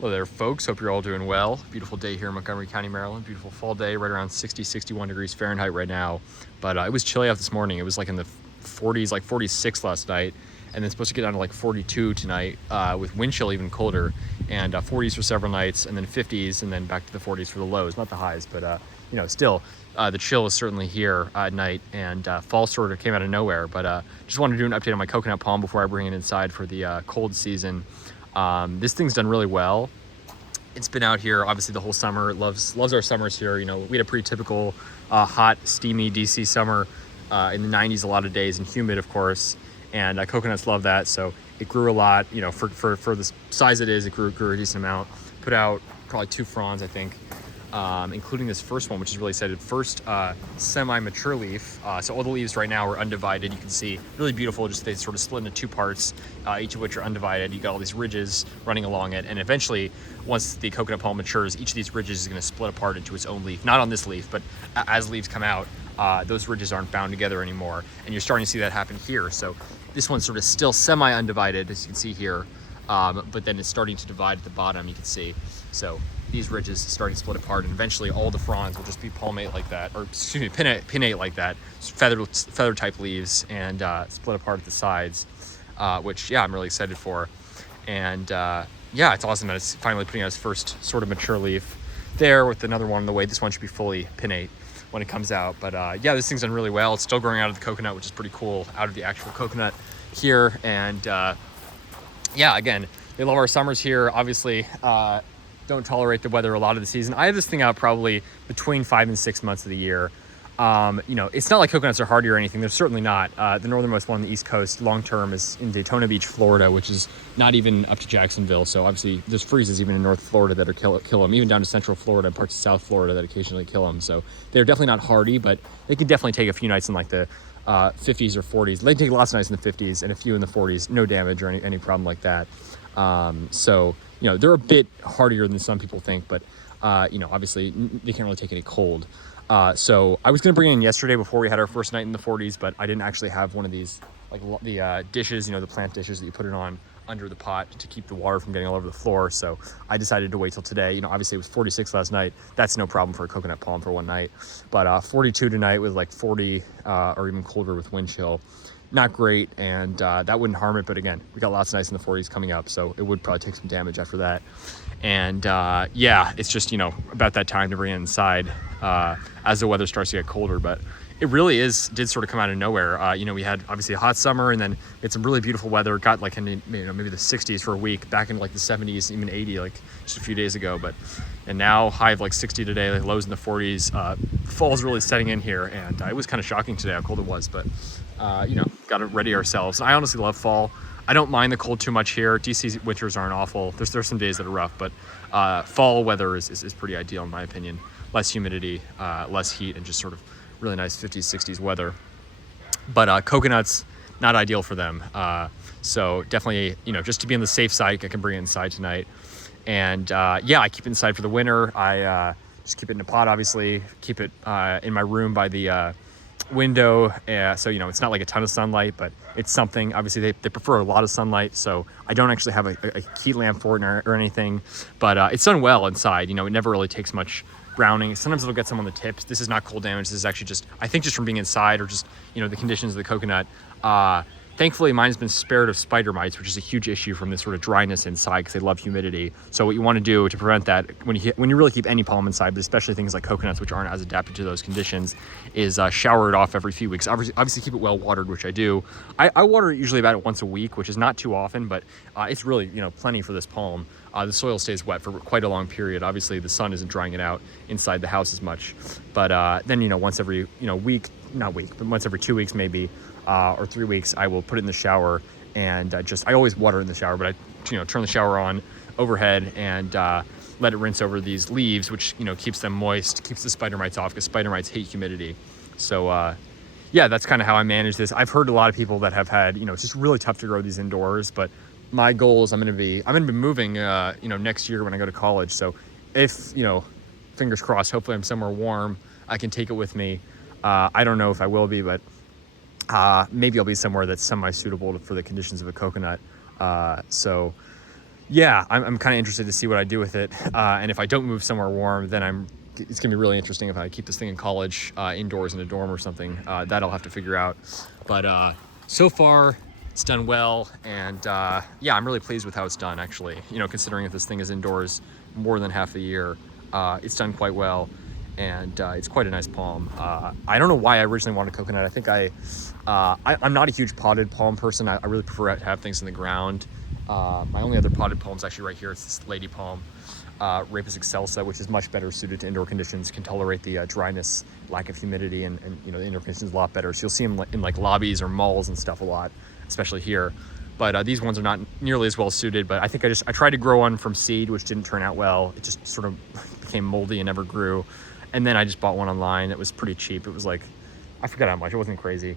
Hello there, folks. Hope you're all doing well. Beautiful day here in Montgomery County, Maryland. Beautiful fall day, right around 60, 61 degrees Fahrenheit right now. But it was chilly out this morning. It was like in the 40s, like 46 last night. And then supposed to get down to like 42 tonight with wind chill even colder. And 40s for several nights, and then 50s, and then back to the 40s for the lows. Not the highs, but still the chill is certainly here at night. And fall sort of came out of nowhere. But just wanted to do an update on my coconut palm before I bring it inside for the cold season. This thing's done really well. It's been out here obviously the whole summer. It loves our summers here. We had a pretty typical hot, steamy DC summer in the 90s, a lot of days, and humid, of course. And coconuts love that, so it grew a lot. For the size it is, it grew a decent amount. Put out probably 2 fronds, I think, including this first one, which is really excited. First semi-mature leaf. So all the leaves right now are undivided. You can see really beautiful. Just they sort of split into 2 parts, each of which are undivided. You got all these ridges running along it, and eventually, once the coconut palm matures, each of these ridges is going to split apart into its own leaf. Not on this leaf, but as leaves come out, those ridges aren't bound together anymore, and you're starting to see that happen here. So this one's sort of still semi-undivided, as you can see here, but then it's starting to divide at the bottom, you can see. So these ridges starting to split apart, and eventually all the fronds will just be palmate like that, or excuse me, pinnate like that, feather type leaves, and split apart at the sides, which, yeah, I'm really excited for. And yeah, it's awesome that it's finally putting out its first sort of mature leaf there with another one on the way. This one should be fully pinnate when it comes out. But yeah, this thing's done really well. It's still growing out of the coconut, which is pretty cool, out of the actual coconut here. And yeah, again, they love our summers here. Obviously, don't tolerate the weather a lot of the season. I have this thing out probably between 5 and 6 months of the year. It's not like coconuts are hardy or anything. They're certainly not. The northernmost one on the East Coast, long term, is in Daytona Beach, Florida, which is not even up to Jacksonville. So obviously there's freezes even in North Florida that are kill them, even down to Central Florida and parts of South Florida that occasionally kill them. So they're definitely not hardy, but they can definitely take a few nights in like the 50s or 40s. They take lots of nights in the 50s and a few in the 40s, no damage or any problem like that. So they're a bit hardier than some people think, but obviously they can't really take any cold. So I was going to bring it in yesterday before we had our first night in the 40s, but I didn't actually have one of these, like the dishes, the plant dishes that you put it on under the pot to keep the water from getting all over the floor. So I decided to wait till today. Obviously it was 46 last night. That's no problem for a coconut palm for one night, but 42 tonight with like 40 or even colder with wind chill. Not great, and that wouldn't harm it, but again, we got lots of nights in the 40s coming up, so it would probably take some damage after that. And yeah, it's just about that time to bring it inside as the weather starts to get colder. But it really did sort of come out of nowhere. We had obviously a hot summer, and then we had some really beautiful weather. It got like in maybe the 60s for a week, back in like the 70s, even 80 like just a few days ago. And now high of like 60 today, like lows in the 40s. Fall's really setting in here, and it was kind of shocking today how cold it was, but got to ready ourselves. I honestly love fall. I don't mind the cold too much here. DC winters aren't awful. There's some days that are rough, but fall weather is pretty ideal in my opinion. Less humidity, less heat, and just sort of really nice 50s, 60s weather. But coconuts, not ideal for them. So definitely, just to be on the safe side, I can bring it inside tonight. And yeah, I keep it inside for the winter. I just keep it in a pot, obviously. Keep it in my room by the window, so it's not like a ton of sunlight, but it's something. Obviously they prefer a lot of sunlight, so I don't actually have a heat lamp for it or anything, but it's done well inside. It never really takes much browning. Sometimes it'll get some on the tips. This is not cold damage. This is actually just, I think, just from being inside, or just the conditions of the coconut. Thankfully, mine has been spared of spider mites, which is a huge issue from this sort of dryness inside, because they love humidity. So what you want to do to prevent that, when you really keep any palm inside, but especially things like coconuts, which aren't as adapted to those conditions, is shower it off every few weeks. Obviously keep it well watered, which I do. I water it usually about once a week, which is not too often, but it's really plenty for this palm. The soil stays wet for quite a long period. Obviously, the sun isn't drying it out inside the house as much. But then once every once every 2 weeks maybe, or 3 weeks, I will put it in the shower, and I always water in the shower, but I turn the shower on overhead and let it rinse over these leaves, which keeps them moist, keeps the spider mites off, because spider mites hate humidity. So yeah, that's kind of how I manage this. I've heard a lot of people that have had it's just really tough to grow these indoors, but my goal is I'm going to be moving next year when I go to college. So if fingers crossed, hopefully I'm somewhere warm, I can take it with me. I don't know if I will be, but maybe I'll be somewhere that's semi-suitable for the conditions of a coconut. So yeah, I'm kind of interested to see what I do with it. And if I don't move somewhere warm, then it's gonna be really interesting if I keep this thing in college, indoors in a dorm or something. That I'll have to figure out. But so far, it's done well, and yeah, I'm really pleased with how it's done. Actually, considering if this thing is indoors more than half the year, it's done quite well, and it's quite a nice palm. I don't know why I originally wanted coconut. I think I'm not a huge potted palm person. I really prefer to have things in the ground. My only other potted palm is actually right here. It's this lady palm, Rapis excelsa, which is much better suited to indoor conditions, can tolerate the dryness, lack of humidity, and the indoor conditions a lot better. So you'll see them in like lobbies or malls and stuff a lot, especially here. But these ones are not nearly as well suited. But I think I tried to grow one from seed, which didn't turn out well. It just sort of became moldy and never grew. And then I just bought one online that was pretty cheap. It was like, I forgot how much. It wasn't crazy.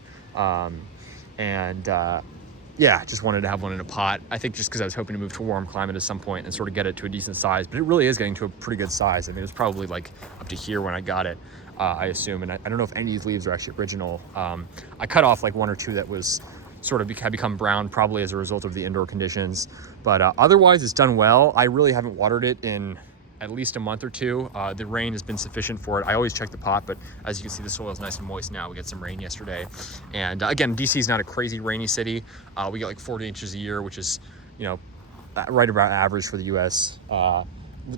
Yeah, just wanted to have one in a pot. I think just because I was hoping to move to a warm climate at some point and sort of get it to a decent size. But it really is getting to a pretty good size. I mean, it was probably like up to here when I got it, I assume. And I don't know if any of these leaves are actually original. I cut off like one or two that was sort of had become brown, probably as a result of the indoor conditions. But otherwise, it's done well. I really haven't watered it in at least a month or two. The rain has been sufficient for it. I always check the pot, but as you can see, the soil is nice and moist now. We get some rain yesterday. And again, DC is not a crazy rainy city. We get like 40 inches a year, which is, right about average for the US,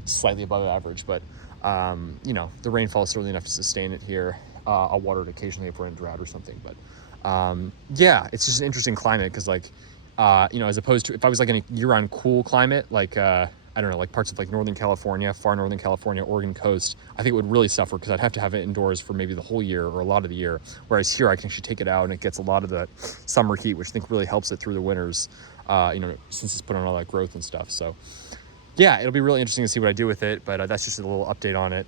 slightly above average, but the rainfall is certainly enough to sustain it here. I'll water it occasionally if we're in drought or something, but yeah, it's just an interesting climate because as opposed to if I was like in a year-round cool climate, like, I don't know, like parts of like Northern California, far Northern California, Oregon coast, I think it would really suffer because I'd have to have it indoors for maybe the whole year or a lot of the year. Whereas here I can actually take it out and it gets a lot of the summer heat, which I think really helps it through the winters, since it's put on all that growth and stuff. So yeah, it'll be really interesting to see what I do with it, but that's just a little update on it.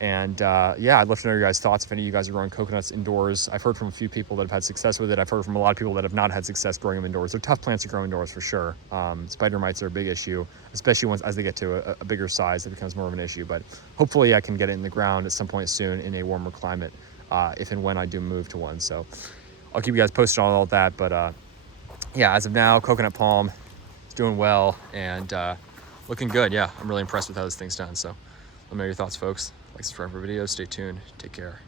And yeah, I'd love to know your guys' thoughts if any of you guys are growing coconuts indoors. I've heard from a few people that have had success with it. I've heard from a lot of people that have not had success growing them indoors. They're tough plants to grow indoors for sure. Spider mites are a big issue, especially as they get to a bigger size, it becomes more of an issue. But hopefully I can get it in the ground at some point soon in a warmer climate, if and when I do move to one. So I'll keep you guys posted on all of that. But yeah, as of now, coconut palm is doing well and looking good. Yeah, I'm really impressed with how this thing's done. So let me know your thoughts, folks. Like, subscribe for videos. Stay tuned. Take care.